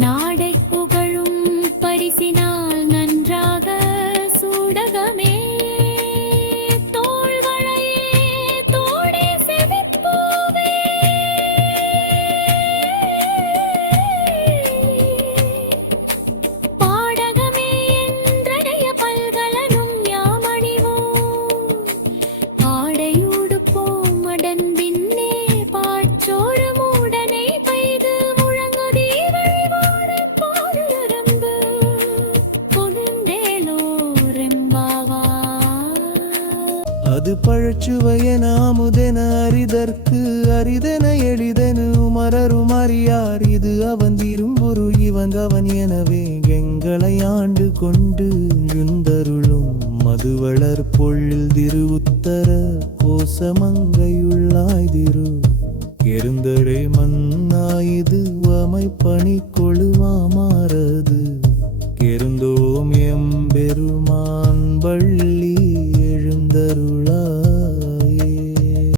நாடை புகழும் பரிசினால் நன்றாக சூடகமே தோள்களையே தோடே செவிப்பூவே பாடகமே என்றனைய பல்கலனும் யாமணிவோம் ஆடையுடுப்போம் அடன் பின்னே பாற்றோரு மூடனை பெய்து முழங்குதி வழிவோடு போடுரம்பு கொடுந்தேலோரெம்பாவா அது பழச்சுவையென அமுதென அரிதற்கு அரிதென எளிதெனு மரரும் அறியார் இது அவன் திரும்புரு இவன் அவன் எனவே எங்களை ஆண்டு கொண்டு எழுந்தருளும் மதுவளர் பொழில் திரு உத்தர கோசமங்கையுள்ளாய்திரு எருந்தடை மன்னாயுது வமை பணி கொழு